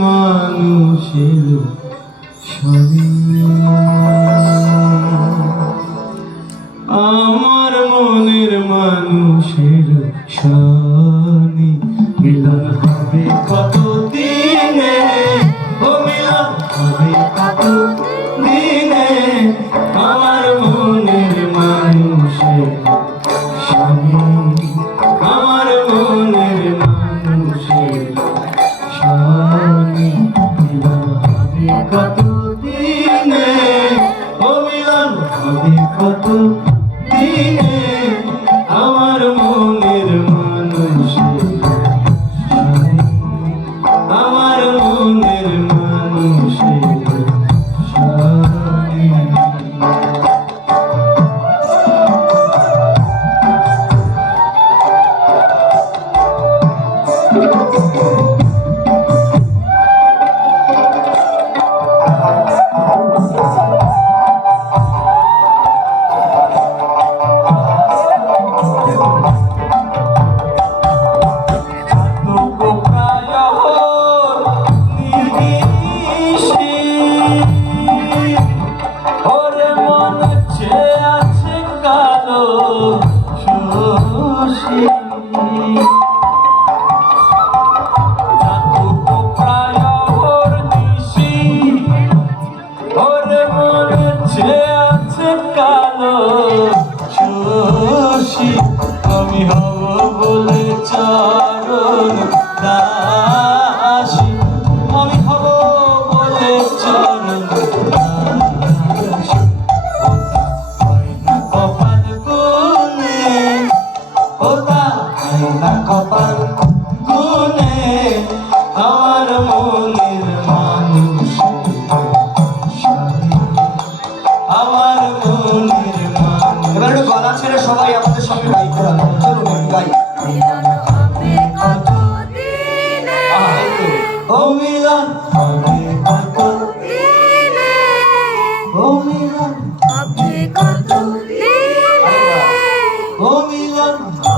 মানুষের সবই কত কালো শশী আমি হব বলে কপাল গুনে আমার মনের মানুষ আমার মনের মানুষ এবার একটু গলা ছেড়ে সবাই আমাদের সঙ্গে চলুন গাই ও মিলন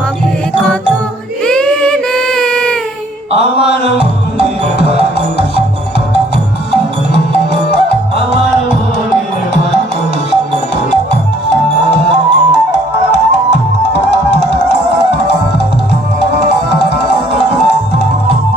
হবে কত